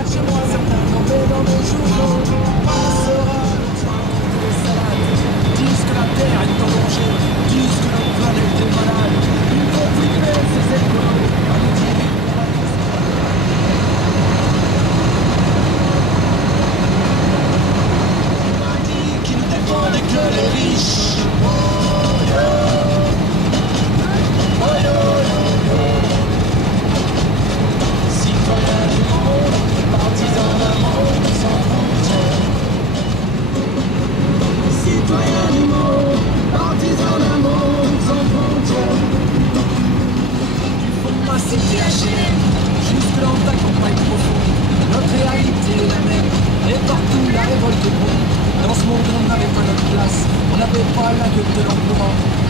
pas de chez moi, certains tremblent dans les journaux. Passera le train contre les salades. Disent que la terre est en danger, disent que notre planète est malade. Ils font flipper ces écoles à nous dire. Qui ne défendait que les riches. Citoyens du monde, partisans d'un monde sans frontières. Citoyens du monde, partisans d'un monde sans frontières. Du fond de ma cité HLM, jusque dans ta campagne profonde, notre réalité est la même, et partout la révolte gronde. Dans ce monde on n'avait pas notre place, on n'avait pas la gueule de l'emploi,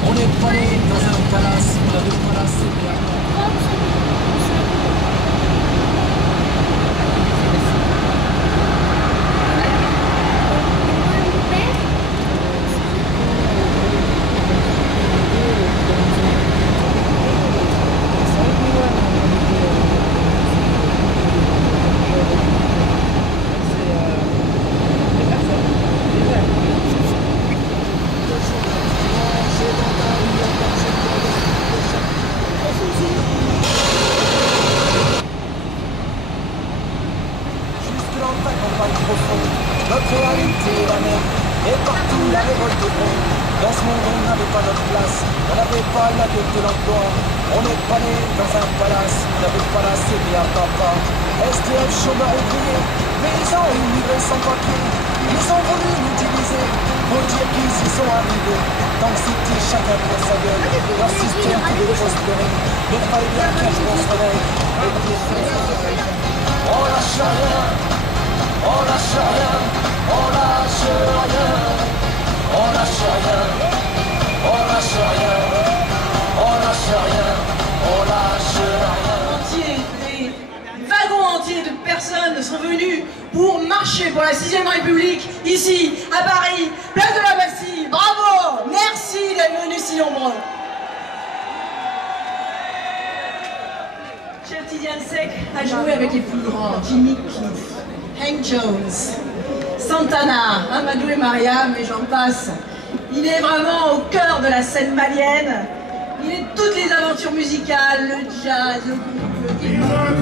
on n'est pas né dans un palace, on n'avait pas la CPA. Notre réalité est la même, et partout la révolte gronde. Dans ce monde on n'avait pas notre place, on n'avait pas la gueule de l'emploi, on n'est pas né dans un palace, on n'avait pas la CPA papa. SDF, chômeurs ouvriers, paysans et immigrés sans papier, ils ont voulu nous diviser, pour dire qu'ils y sont arrivés. Dans le city, chacun pour sa gueule, leur système pouvait prospérer, mais il fallait bien qu'un jour on se réveille, et puis on lâche rien. On lâche rien, on lâche rien, on lâche rien, on lâche rien, on lâche rien, on lâche rien. Des wagons entiers de personnes sont venus pour marcher pour la 6ème République, ici, à Paris, place de la Bastille. Bravo! Merci d'être venus si nombreux. Cher Tidiane Seck a joué avec les plus grands, Jimmy Cliff, Hank Jones, Santana, Amadou et Mariam, et j'en passe. Il est vraiment au cœur de la scène malienne. Il est toutes les aventures musicales, le jazz, le groupe, le hip-hop.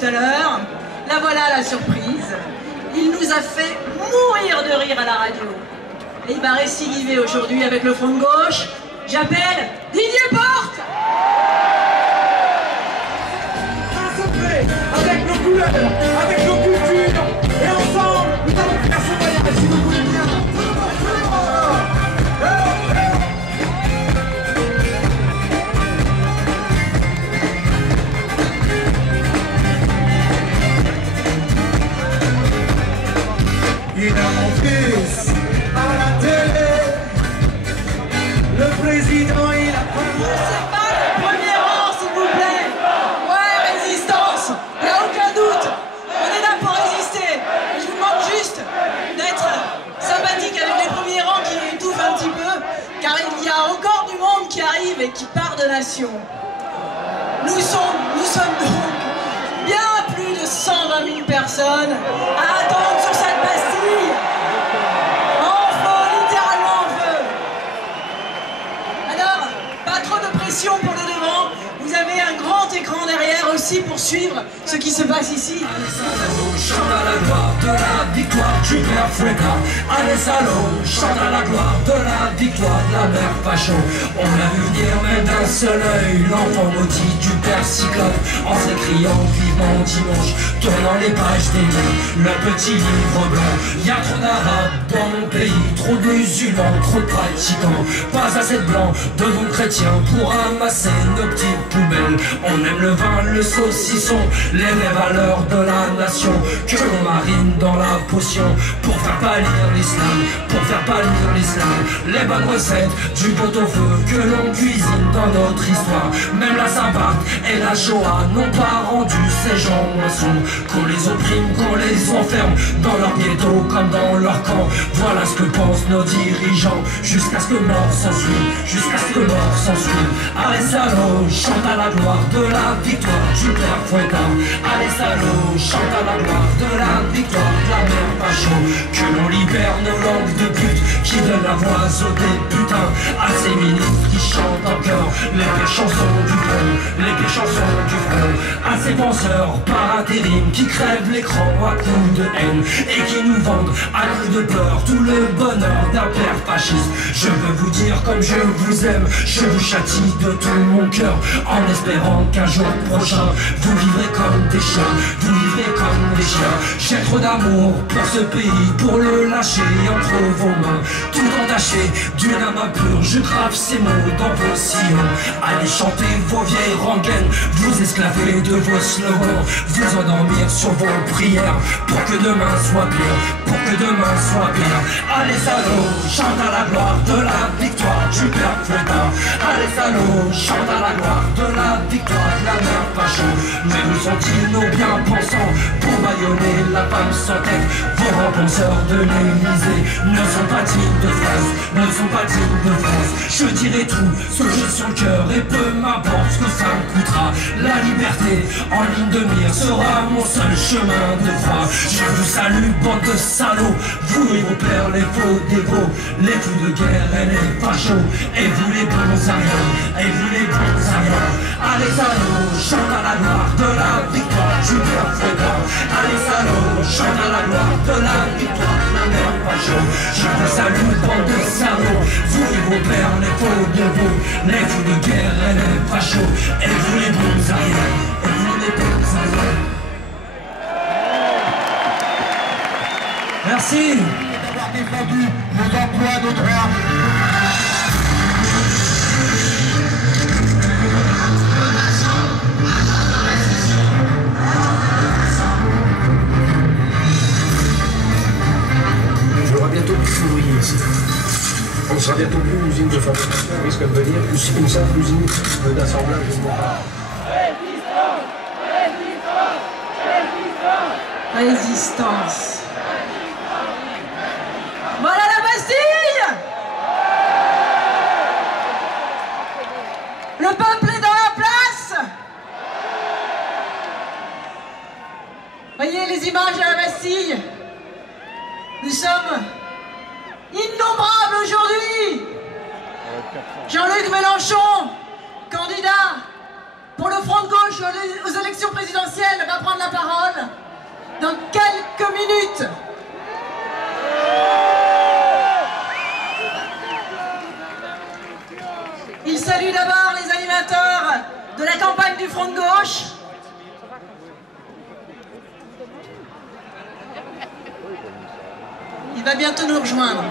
Tout à l'heure, la voilà la surprise. Il nous a fait mourir de rire à la radio. Et il va récidiver aujourd'hui avec le front de gauche. J'appelle Didier Porte. Avec nos couleurs, avec nos cultures, et ensemble, nous allons faire ce voyage si vous voulez bien. Il a mon fils à la télé, le président il a pas. C'est pas le premier rang, s'il vous plaît. Ouais, résistance, il n'y a aucun doute. On est là pour résister. Je vous demande juste d'être sympathique avec les premiers rangs qui étouffent arrive et qui part de nation. Nous sommes donc bien plus de 120 000 personnes à attendre sur cette Bastille. En feu, littéralement en feu. Alors, pas trop de pression pour le devant. Vous avez un grand écran derrière aussi pour suivre ce qui se passe ici. Chante à la gloire de la victoire du père Fouettard. Allez salaud, chante à la gloire de la victoire de la mère Facho. On a vu venir même d'un seul œil l'enfant maudit du père Cyclope, en s'écriant vivement dimanche, tournant les pages des livres, le petit livre blanc. Y a trop d'arabes dans mon pays, trop de musulmans, trop de pratiquants, pas assez de blancs, de bons chrétiens pour ramasser nos petites poubelles. On aime le vin, le saucisson, les vraies valeurs de la nation que l'on marine dans la potion pour faire pâlir l'islam, pour faire pâlir l'islam. Les bonnes recettes du pot-au-feu que l'on cuisine dans notre histoire. Même la Saint-Barth et la Shoah n'ont pas rendu ces gens moissons. Qu'on les opprime, qu'on les enferme dans leur ghetto comme dans leur camp. Voilà ce que pensent nos dirigeants jusqu'à ce que mort s'ensuive, jusqu'à ce que mort s'ensuive. Allez salaud, chante à la gloire de la victoire du père Fouettard. Allez salaud, chante à la gloire de la victoire de la mère Facho. Que l'on libère nos langues de pute qui donnent la voix aux députins, à ces ministres qui chantent encore les pires chansons du front, les pires chansons du front, à ces penseurs par intérim qui crèvent l'écran à coups de haine et qui nous vendent à coups de peur tout le bonheur d'un père fasciste. Je veux vous dire comme je vous aime, je vous châtie de tout mon cœur en espérant qu'un jour prochain vous vivrez comme des chiens, vous vivrez comme des chiens. J'ai trop d'amour pour ce pays, pour le lâcher entre vos mains, tout entaché d'une âme pure. Je grave ces mots dans vos sillons. Allez chanter vos vieilles rengaines, vous esclaver de vos slogans, vous endormir sur vos prières pour que demain soit pire, pour que demain soit pire. Allez salaud, chante à la gloire de la victoire du père Fouettard. Allez salaud, chante à la gloire de la victoire de la mère Facho. Mais où sont-ils nos bien-pensants pour bâillonner la femme sans tête? Vos repenseurs de l'Élysée ne sont pas dignes de phrases, ne sont pas dignes de phrases. Je dirai tout ce que j'ai sur le cœur et peu m'importe ce que ça me coûtera. La liberté en ligne de mire sera mon seul chemin de croix. Je vous salue, bande de salauds, vous et vos pères, les faux dévots, les fous de guerre et les fachos, et vous les bons à rien, et vous les bons à rien. Allez salauds, chante à la gloire de la victoire du père Fouettard. Allez salauds, chante à la gloire de la victoire de la mère Facho. Je vous salue, bande de salauds, vous et vos pères, les faux dévots, les fous de guerre et les fachos, et vous les bons à rien, et vous les bons à rien. Merci d'avoir défendu nos emplois, nos droits. Il y aura bientôt plus d'ouvriers ici. On sera bientôt plus une usine de fabrication, on risque de devenir une simple usine d'assemblage de bois. Résistance. Voilà la Bastille! Le peuple est dans la place! Voyez les images de la Bastille? Nous sommes innombrables aujourd'hui! Jean-Luc Mélenchon, candidat pour le Front de gauche aux élections présidentielles, va prendre la parole dans quelques minutes. Il salue d'abord les animateurs de la campagne du Front de gauche. Il va bientôt nous rejoindre.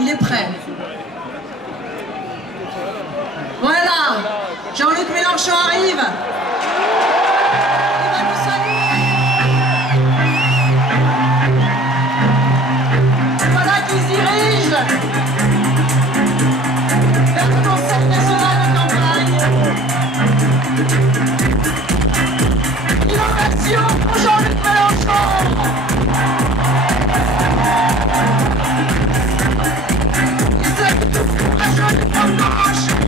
Il est prêt. Voilà, Jean-Luc Mélenchon arrive. Il va nous saluer. Voilà qui se dirige vers le Conseil national de campagne. Innovation pour Jean-Luc Mélenchon. Il s'agit de Jean-Luc Mélenchon.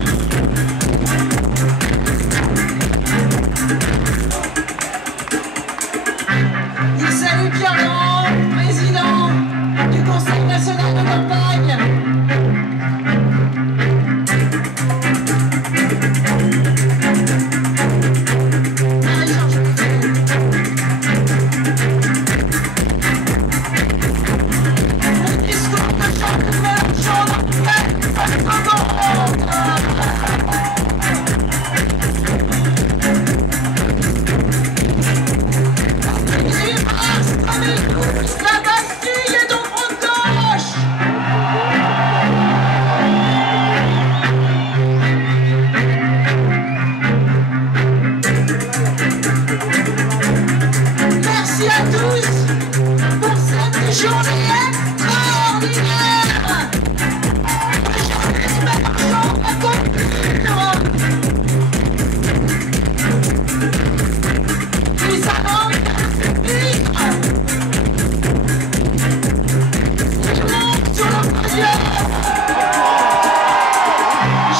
extraordinaire. Ils avancent sur le podium.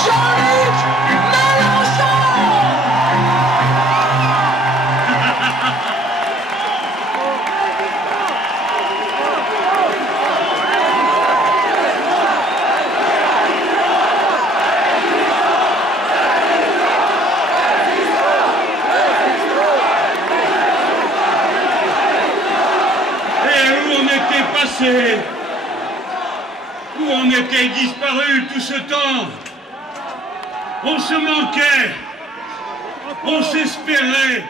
Jean-Luc Mélenchon. Où on était disparu tout ce temps? On se manquait, on s'espérait.